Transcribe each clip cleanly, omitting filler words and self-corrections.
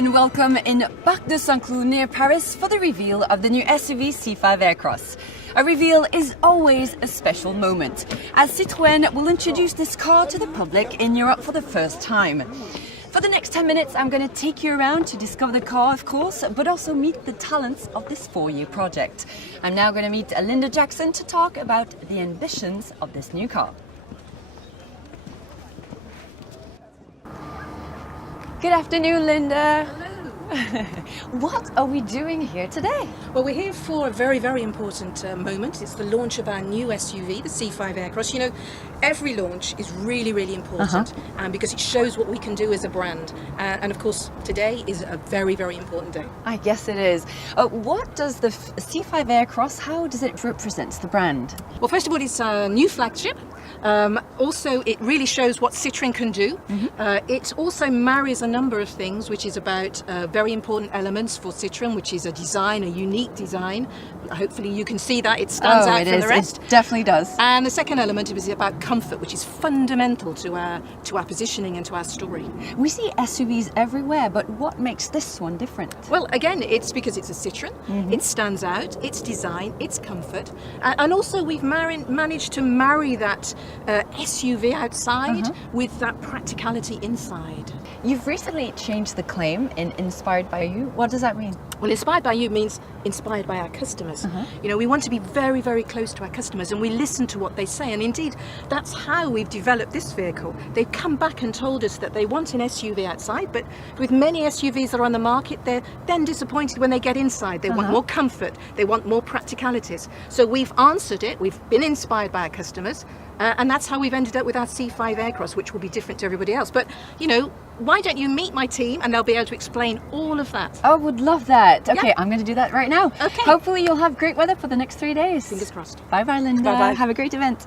and welcome in Parc de Saint-Cloud near Paris for the reveal of the new SUV C5 Aircross. A reveal is always a special moment, as Citroën will introduce this car to the public in Europe for the first time. For the next 10 minutes, I'm going to take you around to discover the car, of course, but also meet the talents of this 4-year project. I'm now going to meet Linda Jackson to talk about the ambitions of this new car. Good afternoon, Linda. Hello. What are we doing here today? Well, we're here for a very, very important moment. It's the launch of our new SUV, the C5 Aircross. You know, every launch is really, really important because it shows what we can do as a brand. And of course, today is a very, very important day. I guess it is. What does the C5 Aircross, how does it represent the brand? Well, first of all, it's a new flagship. Also, it really shows what Citroën can do. It also marries a number of things, which is about very important elements for Citroën, which is a design, a unique design. Hopefully you can see that it stands out from the rest. It definitely does. And the second element is about comfort, which is fundamental to our positioning and to our story. We see SUVs everywhere, but what makes this one different? Well, again, it's because it's a Citroën. It stands out, its design, its comfort. And also we've managed to marry that SUV outside with that practicality inside. You've recently changed the claim in Inspired by You. What does that mean? Well, inspired by you means inspired by our customers. You know, we want to be very, very close to our customers and we listen to what they say. And indeed, that's how we've developed this vehicle. They've come back and told us that they want an SUV outside, but with many SUVs that are on the market, they're then disappointed when they get inside. They want more comfort. They want more practicalities. So we've answered it. We've been inspired by our customers. And that's how we've ended up with our C5 Aircross, which will be different to everybody else. But, you know, why don't you meet my team and they'll be able to explain all of that. I would love that. Okay, I'm going to do that right now. Okay. Hopefully you'll have great weather for the next 3 days. Fingers crossed. Bye-bye, Linda. Bye-bye. Have a great event.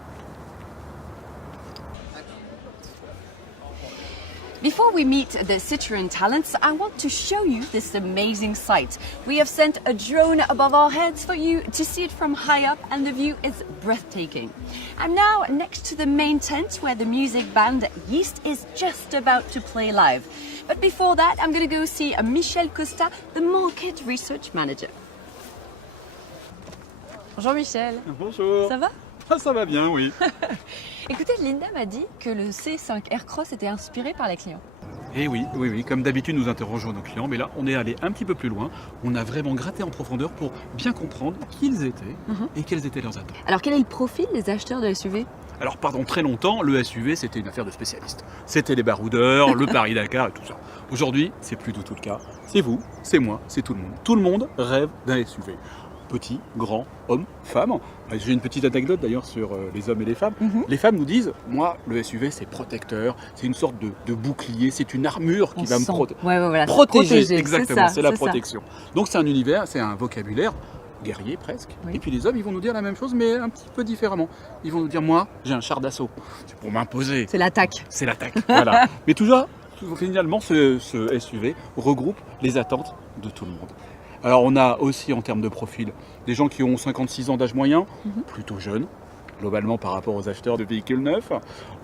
Before we meet the Citroën talents, I want to show you this amazing sight. We have sent a drone above our heads for you to see it from high up, and the view is breathtaking. I'm now next to the main tent where the music band Yeast is just about to play live. But before that, I'm going to go see Michel Costa, the Market Research Manager. Bonjour Michel. Bonjour. Ça va? Ah, ça va bien, oui. Écoutez, Linda m'a dit que le C5 Aircross était inspiré par les clients. Et oui, comme d'habitude nous interrogeons nos clients, mais là on est allé un petit peu plus loin. On a vraiment gratté en profondeur pour bien comprendre qui ils étaient et quelles étaient leurs attentes. Alors quel est le profil des acheteurs de SUV? Alors pendant très longtemps, le SUV c'était une affaire de spécialistes. C'était les baroudeurs, le Paris-Dakar et tout ça. Aujourd'hui, c'est plus du tout le cas. C'est vous, c'est moi, c'est tout le monde. Tout le monde rêve d'un SUV. Petit, grand, homme, femme. J'ai une petite anecdote d'ailleurs sur les hommes et les femmes. Les femmes nous disent, moi, le SUV c'est protecteur, c'est une sorte de bouclier, c'est une armure qui va me protéger. Exactement, c'est la protection. Donc c'est un univers, c'est un vocabulaire guerrier presque. Et puis les hommes, ils vont nous dire la même chose, mais un petit peu différemment. Ils vont nous dire, moi, j'ai un char d'assaut, c'est pour m'imposer. C'est l'attaque. C'est l'attaque, voilà. Mais toujours, finalement, ce SUV regroupe les attentes de tout le monde. Alors on a aussi en termes de profil des gens qui ont 56 ans d'âge moyen, plutôt jeunes, globalement par rapport aux acheteurs de véhicules neufs.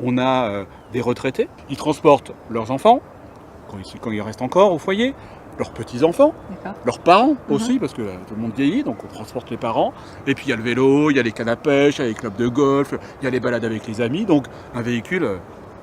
On a des retraités, ils transportent leurs enfants, quand ils restent encore au foyer, leurs petits-enfants, leurs parents aussi, parce que tout le monde vieillit, donc on transporte les parents. Et puis il y a le vélo, il y a les cannes à pêche, il y a les clubs de golf, il y a les balades avec les amis, donc un véhicule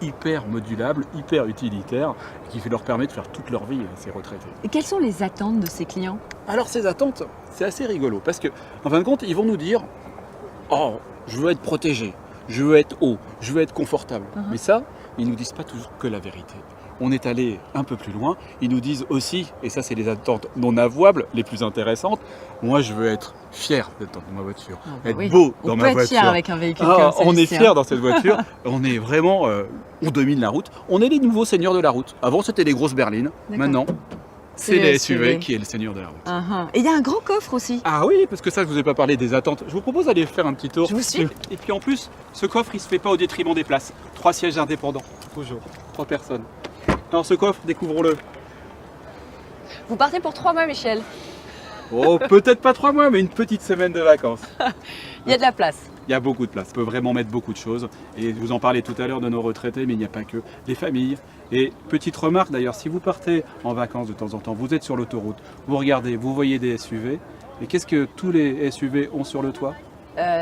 hyper modulable, hyper utilitaire, qui leur permet de faire toute leur vie, ces retraités. Et quelles sont les attentes de ces clients? Alors ces attentes, c'est assez rigolo, parce que en fin de compte, ils vont nous dire « Oh, je veux être protégé, je veux être haut, je veux être confortable ». Mais ça, ils nous disent pas toujours que la vérité. On est allé un peu plus loin, ils nous disent aussi, et ça c'est les attentes non avouables, les plus intéressantes, moi je veux être fier d'être dans ma voiture, être beau dans ma voiture. On peut être fier avec un véhicule comme ça. On est fier dans cette voiture, on est vraiment, on domine la route, on est les nouveaux seigneurs de la route. Avant c'était les grosses berlines, maintenant c'est les SUV qui est le seigneur de la route. Et il y a un grand coffre aussi. Ah oui, parce que ça je vous ai pas parlé des attentes. Je vous propose d'aller faire un petit tour. Je vous suis. Et puis en plus, ce coffre il se fait pas au détriment des places. 3 sièges indépendants, toujours, 3 personnes. Alors ce coffre, découvrons-le. Vous partez pour 3 mois, Michel. Oh, peut-être pas 3 mois, mais une petite semaine de vacances. Il y a de la place. Il y a beaucoup de place, on peut vraiment mettre beaucoup de choses. Et vous en parlez tout à l'heure de nos retraités, mais il n'y a pas que les familles. Et petite remarque d'ailleurs, si vous partez en vacances de temps en temps, vous êtes sur l'autoroute, vous regardez, vous voyez des SUV. Et qu'est-ce que tous les SUV ont sur le toit?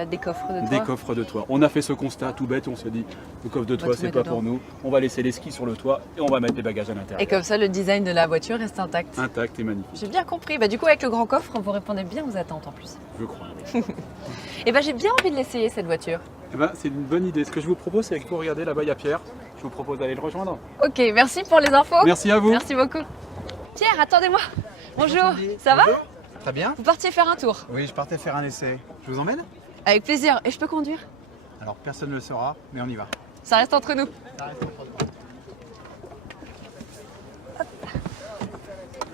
Des coffres de toit. Des coffres de toit. On a fait ce constat tout bête, on s'est dit, le coffre de toit c'est pas pour nous, on va laisser les skis sur le toit et on va mettre les bagages à l'intérieur. Et comme ça, le design de la voiture reste intact. Intact et magnifique, J'ai bien compris. Bah, du coup, avec le grand coffre, vous répondez bien aux attentes en plus. je crois. Et ben, j'ai bien envie de l'essayer cette voiture. Eh ben, c'est une bonne idée. Ce que je vous propose, c'est que vous regardez là-bas, il y a Pierre. Je vous propose d'aller le rejoindre. Ok, merci pour les infos. Merci à vous. Merci beaucoup. Pierre, attendez-moi. Bonjour, ça va? Très bien. Vous partiez faire un tour. Oui, je partais faire un essai. Je vous emmène? Avec plaisir. Et je peux conduire? Alors personne ne le saura, mais on y va. Ça reste entre nous. Hop.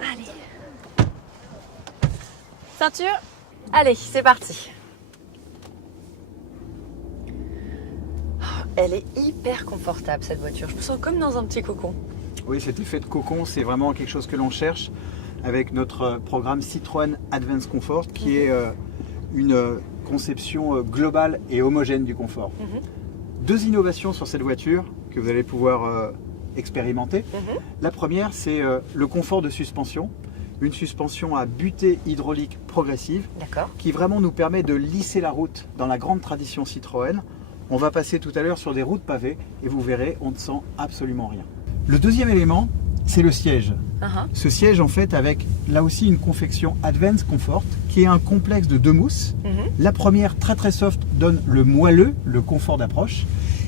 Allez. Ceinture. Allez, c'est parti. Oh, elle est hyper confortable cette voiture. Je me sens comme dans un petit cocon. Oui, cet effet de cocon, c'est vraiment quelque chose que l'on cherche avec notre programme Citroën Advanced Comfort, qui est une conception globale et homogène du confort. Deux innovations sur cette voiture que vous allez pouvoir expérimenter. La première, c'est le confort de suspension. Une suspension à butée hydraulique progressive D'accord. qui vraiment nous permet de lisser la route dans la grande tradition Citroën. On va passer tout à l'heure sur des routes pavées et vous verrez, on ne sent absolument rien. Le deuxième élément, c'est le siège. Ce siège en fait avec là aussi une confection Advanced Comfort qui est un complexe de 2 mousses. La première très très soft donne le moelleux, le confort d'approche.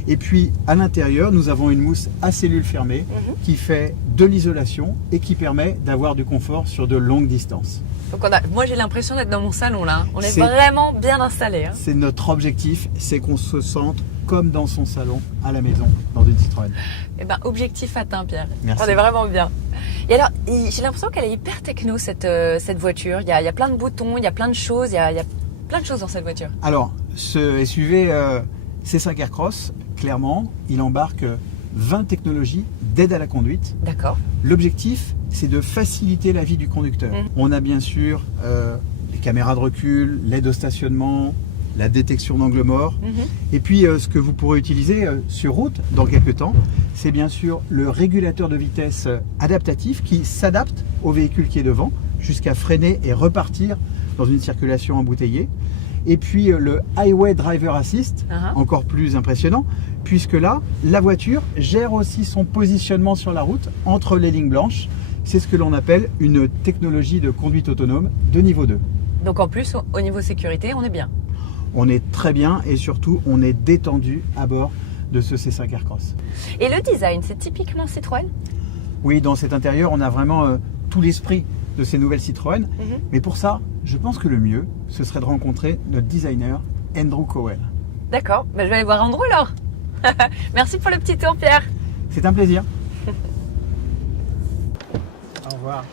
Et puis à l'intérieur nous avons une mousse à cellules fermées qui fait de l'isolation et qui permet d'avoir du confort sur de longues distances. Donc moi j'ai l'impression d'être dans mon salon là. On est C'est- vraiment bien installé. C'est notre objectif, c'est qu'on se sente comme dans son salon à la maison dans une Citroën. Et ben objectif atteint Pierre. Merci. On est vraiment bien. Et alors j'ai l'impression qu'elle est hyper techno cette voiture. Il y a plein de boutons, il y a plein de choses, il y a plein de choses dans cette voiture. Alors ce SUV C5 Aircross, clairement, il embarque 20 technologies d'aide à la conduite. D'accord. L'objectif, c'est de faciliter la vie du conducteur. On a bien sûr les caméras de recul, l'aide au stationnement, la détection d'angle mort. Et puis ce que vous pourrez utiliser sur route dans quelques temps, c'est bien sûr le régulateur de vitesse adaptatif qui s'adapte au véhicule qui est devant jusqu'à freiner et repartir dans une circulation embouteillée. Et puis le Highway Driver Assist, encore plus impressionnant, puisque là, la voiture gère aussi son positionnement sur la route entre les lignes blanches. C'est ce que l'on appelle une technologie de conduite autonome de niveau 2. Donc en plus au niveau sécurité on est bien. On est très bien et surtout on est détendu à bord de ce C5 Aircross. Et le design c'est typiquement Citroën? Oui, dans cet intérieur on a vraiment tout l'esprit de ces nouvelles Citroën. Mais pour ça, je pense que le mieux, ce serait de rencontrer notre designer Andrew Cowell. D'accord, ben, je vais aller voir Andrew alors. Merci pour le petit tour Pierre. C'est un plaisir. Au revoir.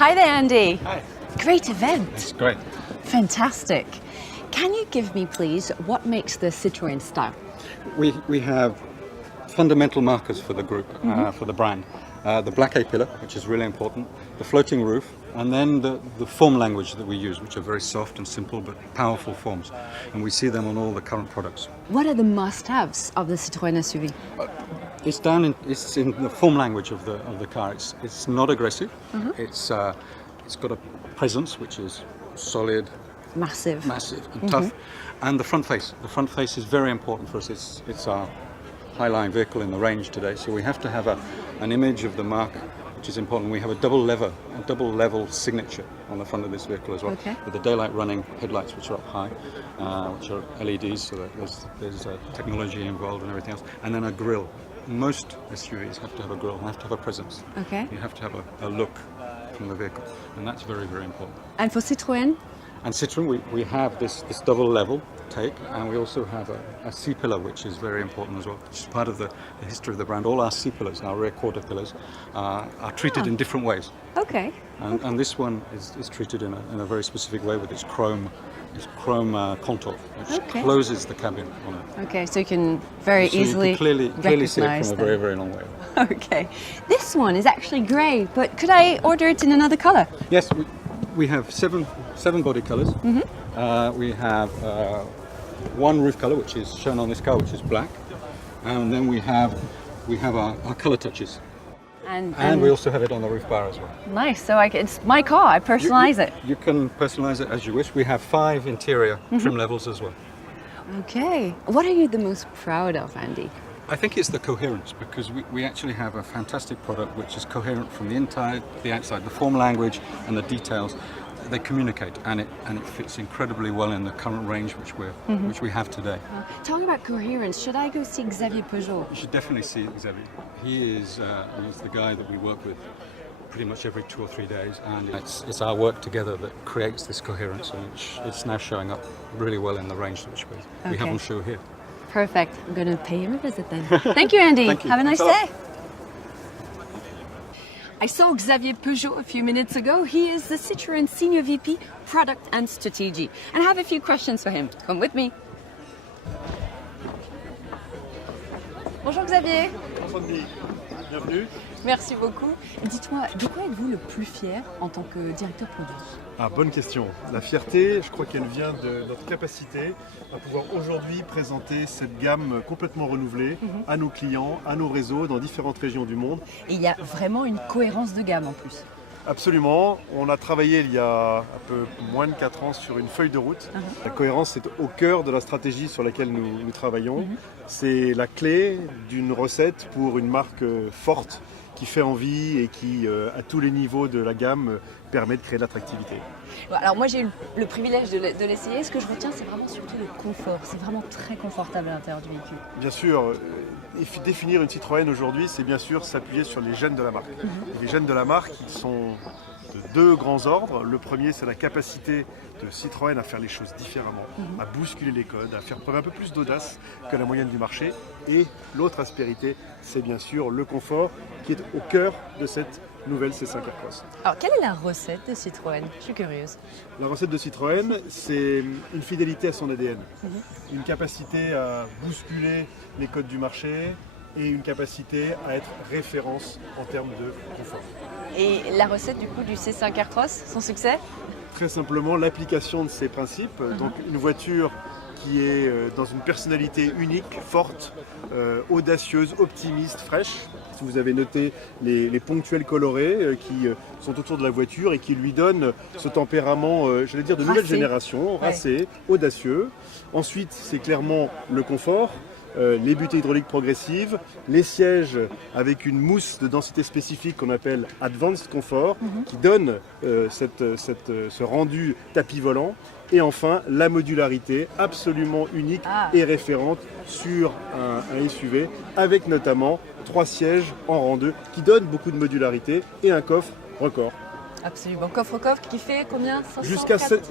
Hi there Andy. Hi. Great event. It's great. Fantastic. Can you give me please what makes the Citroën style? We have fundamental markers for the group, for the brand. The black A-pillar, which is really important, the floating roof, and then the form language that we use, which are very soft and simple but powerful forms. And we see them on all the current products. What are the must-haves of the Citroën SUV? It's in the form language of the car. It's not aggressive. It's got a presence which is solid, Massive. massive and tough, and the front face. The front face is very important for us. It's our high-line vehicle in the range today, so we have to have an image of the mark, which is important. We have a double level signature on the front of this vehicle as well, with the daylight running headlights, which are up high, which are LEDs, so that there's technology involved and everything else, and then a grille. Most SUVs have to have a grille, have to have a presence. Okay. You have to have a look from the vehicle, and that's very, very important. And for Citroën? And Citroën, we have this double level take, and we also have a C-pillar, which is very important as well, which is part of the history of the brand. All our C-pillars, our rear quarter pillars, are treated in different ways. Okay. And this one is treated in a very specific way with its chrome this chrome contour, which Okay. closes the cabin on it. Okay, so you can very So you easily can clearly see it recognize from a very, them. very long way. Okay, this one is actually grey, but could I order it in another colour? Yes, we have seven body colors. We have one roof color, which is shown on this car, which is black, and then we have our color touches, and we also have it on the roof bar as well. nice. So it's my car. I personalise it. You can personalize it as you wish. We have 5 interior trim levels as well. Okay. What are you the most proud of, Andy? I think it's the coherence, because we actually have a fantastic product which is coherent from the inside, the outside, the form language and the details. They communicate, and it fits incredibly well in the current range which we have today. Talking about coherence, should I go see Xavier Peugeot? You should definitely see Xavier. He's the guy that we work with pretty much every 2 or 3 days, and it's our work together that creates this coherence, and it's now showing up really well in the range which we have Okay. on show here. Perfect. I'm going to pay him a visit then. Thank you, Andy. Thank you. Have a nice Thanks a lot. day. I saw Xavier Peugeot a few minutes ago. He is the Citroën Senior VP, Product and Strategy. And I have a few questions for him. Come with me. Bonjour Xavier. Bienvenue. Merci beaucoup. Dites-moi, de quoi êtes-vous le plus fier en tant que directeur produit? Ah, bonne question. La fierté, je crois qu'elle vient de notre capacité à pouvoir aujourd'hui présenter cette gamme complètement renouvelée à nos clients, à nos réseaux dans différentes régions du monde. Et il y a vraiment une cohérence de gamme en plus. Absolument. On a travaillé il y a un peu moins de 4 ans sur une feuille de route. La cohérence est au cœur de la stratégie sur laquelle nous travaillons. C'est la clé d'une recette pour une marque forte qui fait envie et qui, à tous les niveaux de la gamme, permet de créer de l'attractivité. Alors moi j'ai eu le privilège de l'essayer. Ce que je retiens, c'est vraiment surtout le confort. C'est vraiment très confortable à l'intérieur du véhicule. Bien sûr, définir une Citroën aujourd'hui, c'est bien sûr s'appuyer sur les gènes de la marque. Et les gènes de la marque, ils sont de 2 grands ordres. Le premier, c'est la capacité de Citroën à faire les choses différemment, à bousculer les codes, à faire preuve un peu plus d'audace que la moyenne du marché. Et l'autre aspérité, c'est bien sûr le confort qui est au cœur de cette nouvelle C5 Aircross. Alors quelle est la recette de Citroën? Je suis curieuse. La recette de Citroën, c'est une fidélité à son ADN, une capacité à bousculer les codes du marché et une capacité à être référence en termes de confort. Et la recette du coup du C5 Aircross, son succès? Très simplement, l'application de ces principes, donc une voiture qui est dans une personnalité unique, forte, audacieuse, optimiste, fraîche. Si vous avez noté les ponctuels colorés qui sont autour de la voiture et qui lui donnent ce tempérament, j'allais dire, de nouvelle génération, racé, audacieux. Ensuite, c'est clairement le confort. Les butées hydrauliques progressives, les sièges avec une mousse de densité spécifique qu'on appelle Advanced Comfort, qui donne ce rendu tapis volant. Et enfin, la modularité absolument unique et référente sur un SUV, avec notamment 3 sièges en rang 2 qui donnent beaucoup de modularité et un coffre record. Absolument. Coffre-coffre qui fait combien? 500,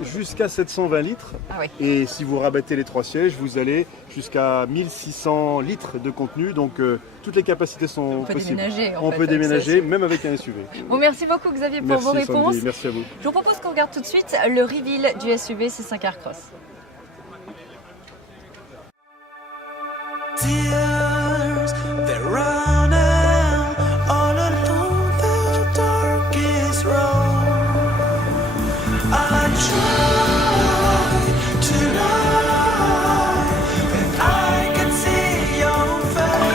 Jusqu'à 720 litres. Ah oui. Et si vous rabattez les 3 sièges, vous allez jusqu'à 1600 litres de contenu. Donc toutes les capacités sont possibles. On peut déménager même avec un SUV. Bon, merci beaucoup Xavier pour Merci vos réponses. Sandy, merci à vous. Je vous propose qu'on regarde tout de suite le reveal du SUV C5 Aircross. Tears, they're running all along the darkest road. I try to lie, but I can see your face.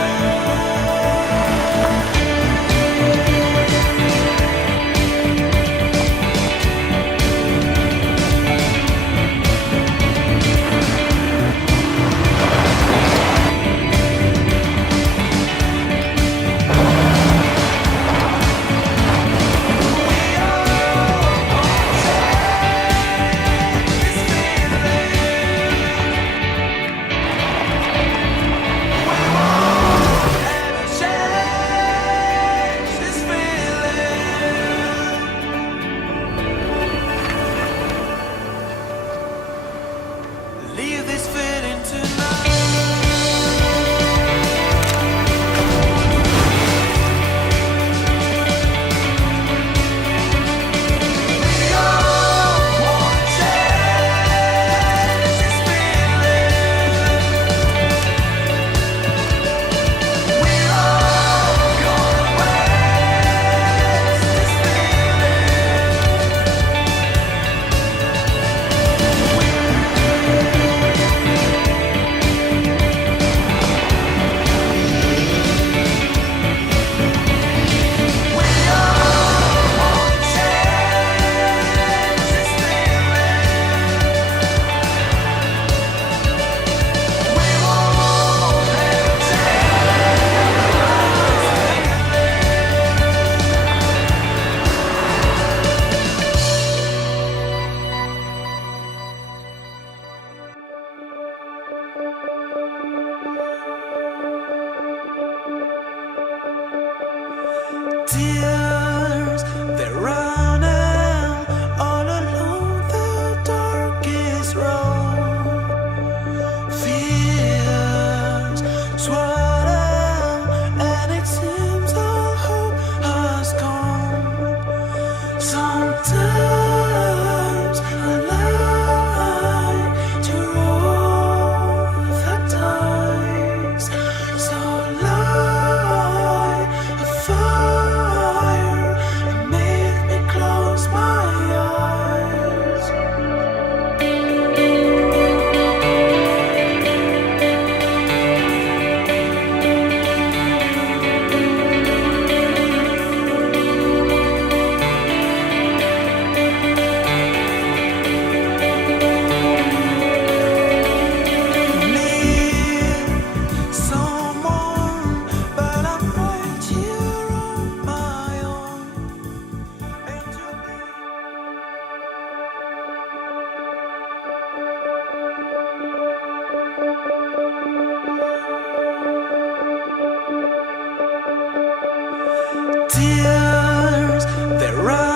Tears, they're running all along the darkest road. Fears swirling, and it seems all hope has gone. Sometimes I like to roll the dice, so light a fire and make me close my eyes. Need someone, but I'm right here on my own. And to be tears, they're running